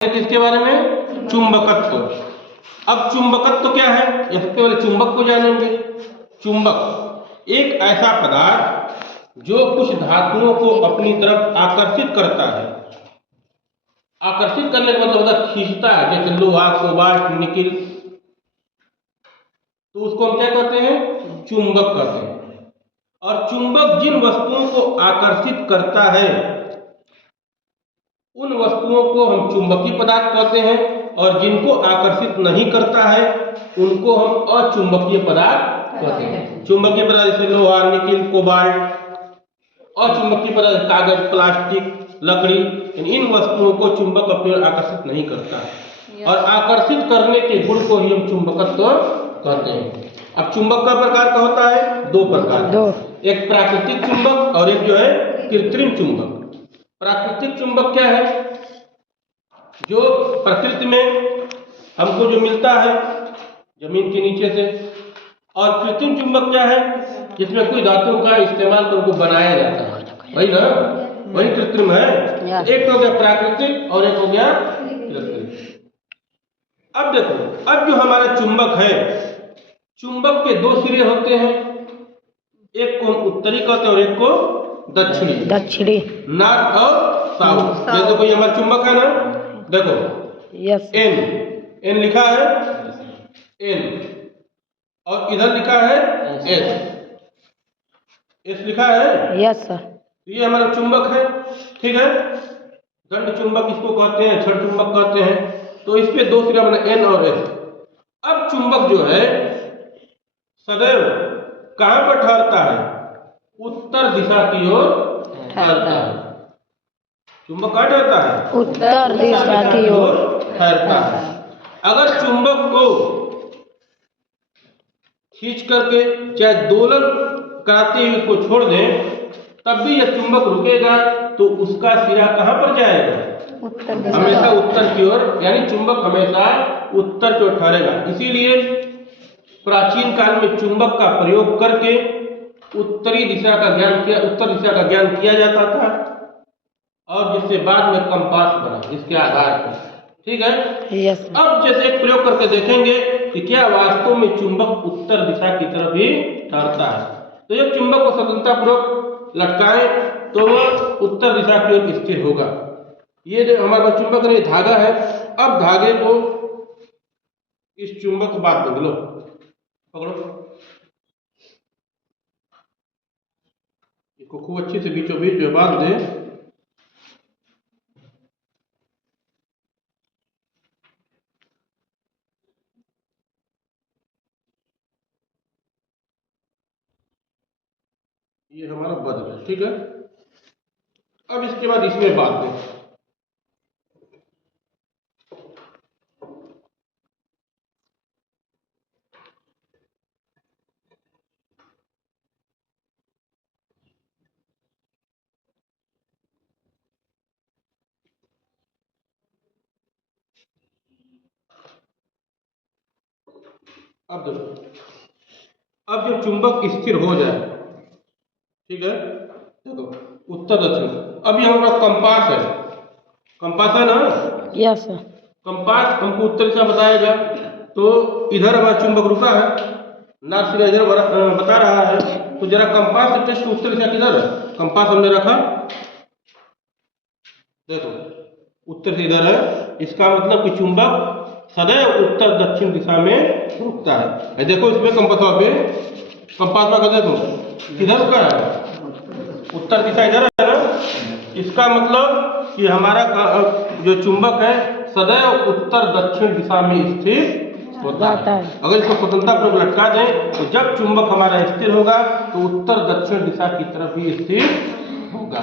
किसके बारे में? चुंबकत्व। अब चुंबकत्व क्या है, ये सबसे पहले चुंबक को जानेंगे। चुंबक एक ऐसा पदार्थ जो कुछ धातुओं को अपनी तरफ आकर्षित करता है। आकर्षित करने का मतलब होता है खींचता है, जैसे लोहा, कोबाल्ट, निकिल, तो उसको हम क्या कहते हैं? चुंबक कहते हैं। और चुंबक जिन वस्तुओं को आकर्षित करता है उन वस्तुओं को हम चुंबकीय पदार्थ कहते हैं, और जिनको आकर्षित नहीं करता है उनको हम अचुंबकीय पदार्थ कहते हैं। चुंबकीय पदार्थ जैसे लोहा, निकिल, कोबाल्ट। अचुंबकीय पदार्थ कागज, प्लास्टिक, लकड़ी, इन वस्तुओं को चुंबक अपनी ओर आकर्षित नहीं करता है, और आकर्षित करने के गुण को ही हम चुंबकत्व कहते हैं। अब चुंबक का प्रकार का होता है दो प्रकार, एक प्राकृतिक चुंबक और एक जो है कृत्रिम चुंबक। प्राकृतिक चुंबक क्या है? जो प्रकृति में हमको जो मिलता है जमीन के नीचे से। और कृत्रिम चुंबक क्या है? जिसमें कोई धातु का इस्तेमाल कर उनको बनाया जाता है, वही ना, वही कृत्रिम है। एक हो गया प्राकृतिक और एक हो गया कृत्रिम। अब देखो, अब जो हमारा चुंबक है, चुंबक के दो सिरे होते हैं, एक को उत्तरी कहते हैं और एक को दक्षिणी, नॉर्थ और साउथ। जैसे कोई हमारा चुंबक है ना, देखो एन लिखा है, एन, और इधर लिखा है एस लिखा है, यस सर। ये हमारा चुंबक है, ठीक है। दंड चुंबक इसको कहते हैं, छड़ चुंबक कहते हैं। तो इस पे दो सिरा बना एन और एस। अब चुंबक जो है सदैव कहां पर ठहरता है? उत्तर दिशा की ओर ठहरता है। चुंबक कहां ठहरता है? उत्तर दिशा की ओर ठहरता है। अगर चुंबक को खींच करके चाहे दोलन कराते हुए उसको छोड़ दें, तब भी यह चुंबक रुकेगा, तो उसका सिरा कहां पर जाएगा? हमेशा उत्तर की ओर, यानी चुंबक हमेशा उत्तर की ओर ठहरेगा। इसीलिए प्राचीन काल में चुंबक का प्रयोग करके उत्तर दिशा का ज्ञान किया जाता था, और जिससे बाद में कंपास बना इसके आधार पर, ठीक है। यस। अब जैसे एक प्रयोग करके देखेंगे कि क्या वास्तव में चुंबक उत्तर दिशा की तरफ ही ठहरता है। तो जब चुंबक को स्वतंत्रतापूर्वक लटकाएं तो वह उत्तर दिशा की ओर स्थिर होगा। ये जो हमारा चुंबक है, धागा है। अब धागे को इस चुंबक को बांध दो, पकड़ो, इसको खूब अच्छे से बीचों बीच में बांध दे। ये हमारा बंद है, ठीक है। अब इसके बाद इसमें बांध दें। अब देखो, अब जब चुंबक स्थिर हो जाए, ठीक है, देखो उत्तर दक्षिण। अब ये हमारा कंपास है, कंपास है ना, यस सर। कंपास हमको उत्तर दिशा बताएगा, तो इधर हमारा चुंबक रुका है, नॉर्थ सिरा इधर बता रहा है, तो जरा कंपास से टेस्ट उत्तर दिशा किधर है? कंपास हमने रखा, देखो उत्तर से इधर है, इसका मतलब कि चुंबक सदैव उत्तर दक्षिण दिशा में रुकता है। देखो इसमें कंपास पे, कंपास का देखो किधर रुका है? उत्तर दिशा इधर है ना। इसका मतलब कि हमारा जो चुंबक है सदैव उत्तर दक्षिण दिशा में स्थिर होता है। अगर इसको स्वतंत्रतापूर्वक लटका दें तो जब चुंबक हमारा स्थिर होगा तो उत्तर दक्षिण दिशा की तरफ ही स्थिर होगा,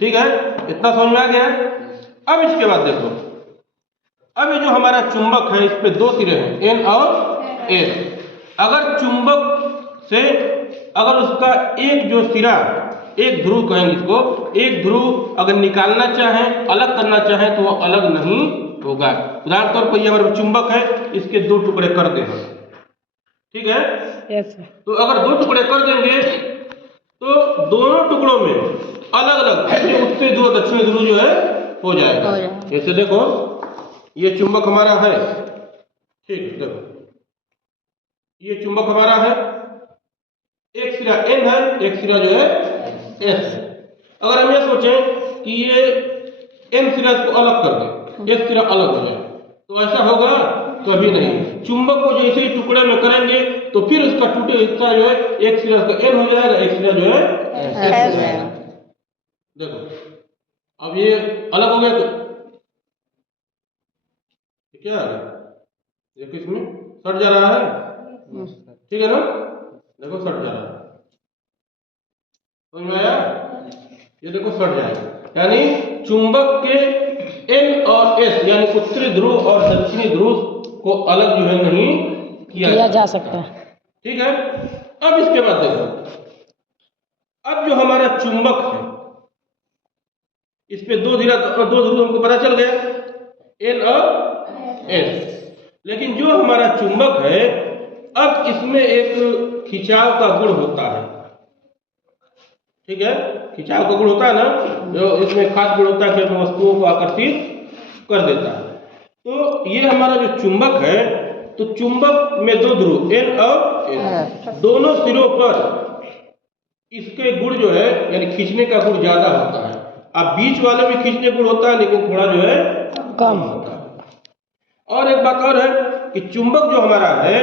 ठीक है। इतना समझ में आ गया। अब इसके बाद देखो, अब ये जो हमारा चुंबक है इस पे दो सिरे हैं, एन और एस। अगर चुंबक से अगर उसका एक जो सिरा, एक ध्रुव कहेंगे इसको, एक ध्रुव अगर निकालना चाहें, अलग करना चाहें, तो वो अलग नहीं होगा। उदाहरण तौर पर ये हमारा चुंबक है, इसके दो टुकड़े कर देना, ठीक है। यस। तो अगर दो टुकड़े कर देंगे तो दोनों टुकड़ों में अलग अलग उत्तरी ध्रुव दक्षिणी ध्रुव जो है हो जाएगा। जैसे देखो ये चुंबक हमारा है, ठीक, देखो ये चुंबक हमारा है, एक सिरा N है, एक सिरा जो है S है। अगर हम ये सोचें कि ये N सिरा इसको अलग कर दें, S सिरा अलग हो जाए, तो ऐसा होगा? कभी नहीं। चुंबक को जैसे ही टुकड़े में करेंगे तो फिर उसका टूटे हिस्सा जो है एक सिरा का N हो जाएगा, एक सिरा जो है S हो जाएगा। देखो अब ये अलग हो गया तो क्या है, देखो इसमें सट जा रहा है, ठीक है ना, देखो सट जा रहा है, समझ में आया? ये देखो सट जाएगा। यानी चुंबक के N और S यानी उत्तरी ध्रुव और दक्षिणी ध्रुव को अलग जो है नहीं किया जा सकता, ठीक है। अब इसके बाद देखो, अब जो हमारा चुंबक है इस पे दो ध्रुव हमको पता चल गया, N और S। लेकिन जो हमारा चुंबक है अब इसमें एक खिंचाव का गुण होता है, ठीक है, खिंचाव का गुण होता है ना, जो इसमें खास गुण होता है कि वस्तुओं को आकर्षित कर देता है। तो ये हमारा जो चुंबक है, तो चुंबक में दो ध्रुव N और S, दोनों सिरों पर इसके गुण जो है यानी खींचने का गुण ज्यादा होता है। अब बीच वाले में खींचने गुण होता है लेकिन थोड़ा जो है कम होता है। और एक बात और है कि चुंबक जो हमारा है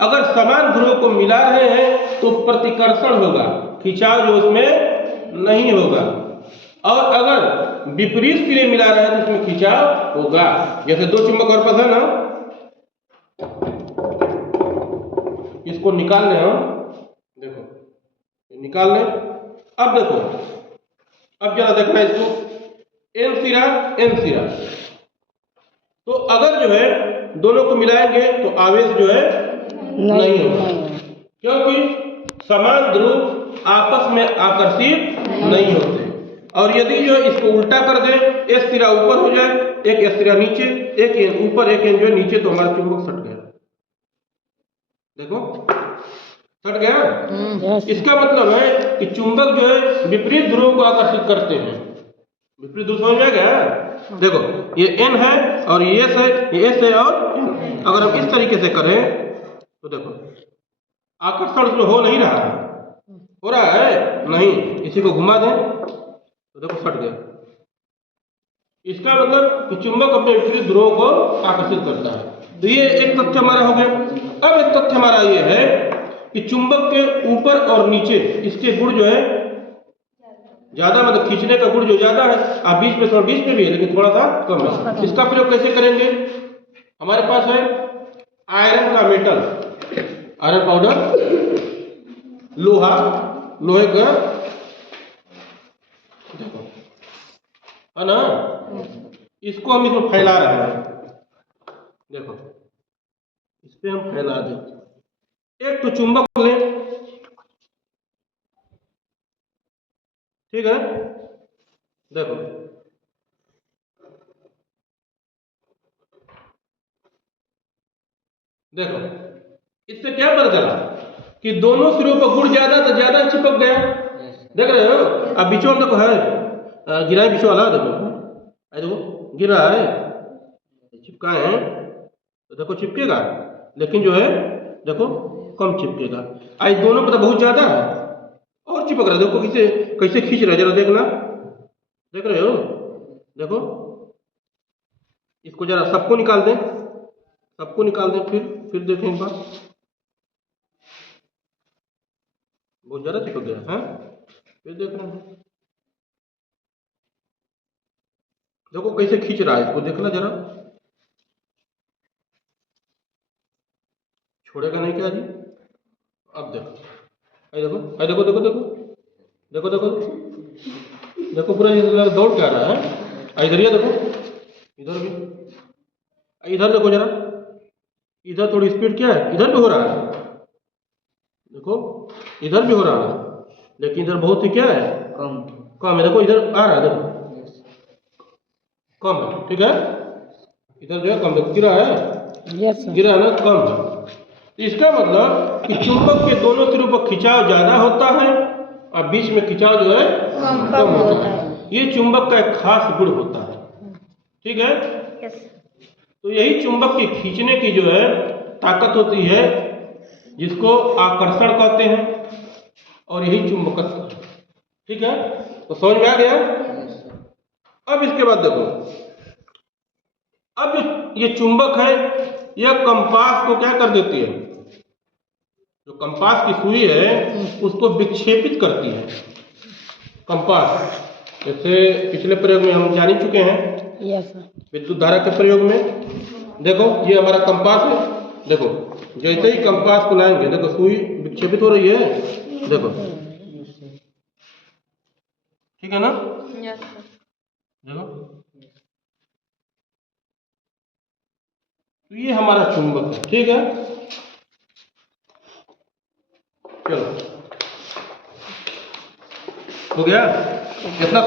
अगर समान ध्रुवों को मिला रहे हैं तो प्रतिकर्षण होगा, खिंचाव जो उसमें नहीं होगा। और अगर विपरीत सिरे मिला रहे हैं तो उसमें खिंचाव होगा। जैसे दो चुंबक और पास है ना, इसको निकाल लें हम, देखो निकाल लें। अब देखो, अब जरा देखना इसको, N सिरा N सिरा, तो अगर जो है दोनों को मिलाएंगे तो आवेश जो है नहीं होगा, क्योंकि समान ध्रुव आपस में आकर्षित नहीं होते। और यदि जो है इसको उल्टा कर दे, S सिरा ऊपर हो जाए, एक S सिरा नीचे, एक N ऊपर, एक N जो है नीचे, तो हमारा चुंबक सट गया। देखो सट गया। इसका मतलब है कि चुंबक जो है विपरीत ध्रुवों को आकर्षित करते हैं। विपरीत ध्रुव समझ में गया? देखो ये N है और ये S है, ये S है और N। अगर हम इस तरीके से करें तो देखो आकर्षण उसमें हो नहीं रहा है, हो रहा है नहीं, इसी को घुमा दें तो देखो सट गया। इसका मतलब कि चुंबक अपने विपरीत ध्रुवों को आकर्षित करता है। तो ये एक तथ्य हमारा हो गया। अब एक तथ्य हमारा ये है कि चुंबक के ऊपर और नीचे इसके गुण जो है ज्यादा, मतलब खींचने का गुण जो ज्यादा है, आप बीच में थोड़ा, बीच में भी है लेकिन थोड़ा सा कम है। इसका प्रयोग कैसे करेंगे? हमारे पास है आयरन का मेटल, आयरन पाउडर, लोहा, लोहे का, देखो है ना, इसको हम इसमें फैला रहे हैं। देखो इस पे हम फैला दें। एक तो चुंबक ले, ठीक है, देखो देखो इससे क्या पता चला कि दोनों सिरों पर गुण ज्यादा तो ज्यादा चिपक गया। देख रहे हो? अब बीचों में देखो है गिरा है, बीचों वाला देखो गिरा है, चिपकाए हैं तो देखो चिपकेगा, लेकिन जो है देखो कम चिपकेगा। आज दोनों पर तो बहुत ज्यादा है और चिपक रहा है। देखो कैसे कैसे खींच रहा है, जरा देखना, देख रहे हो? देखो इसको जरा सबको निकाल दें, सबको निकाल दें, फिर देखें एक बार, बहुत ज्यादा चिपक गया है। फिर देख रहे हैं, देखो कैसे खींच रहा है, इसको देखना जरा, छोड़ेगा नहीं क्या जी? अब देखो, देखो देखो देखो देखो देखो देखो देखो पूरा दौड़ के आ रहा है। इधर ये देखो, इधर भी, इधर देखो जरा, इधर थोड़ी स्पीड क्या है, इधर भी हो रहा है, देखो इधर भी हो रहा है, लेकिन इधर बहुत ही क्या है, कम है। देखो इधर आ रहा है, देखो कम है, ठीक है, इधर जो है कम, देखो गिरा है, गिरा है ना, कम है। इसका मतलब कि चुंबक के दोनों सिरों पर खिंचाव ज्यादा होता है और बीच में खिंचाव जो है कम होता है। ये चुंबक का एक खास गुण होता है, ठीक है। तो यही चुंबक की खींचने की जो है ताकत होती है, जिसको आकर्षण कहते हैं, और यही चुंबकत्व है, ठीक है। तो समझ में आ गया। अब इसके बाद देखो, अब ये चुंबक है, यह कंपास को क्या कर देती है, जो कंपास की सुई है उसको विक्षेपित करती है। कंपास जैसे पिछले प्रयोग में हम जान ही चुके हैं, विद्युत धारा के प्रयोग में। देखो ये हमारा कंपास है, देखो जैसे ही कंपास को लाएंगे, देखो सुई विक्षेपित हो रही है, देखो, ठीक है ना। देखो तो ये हमारा चुंबक है, ठीक है। चलो हो गया, कितना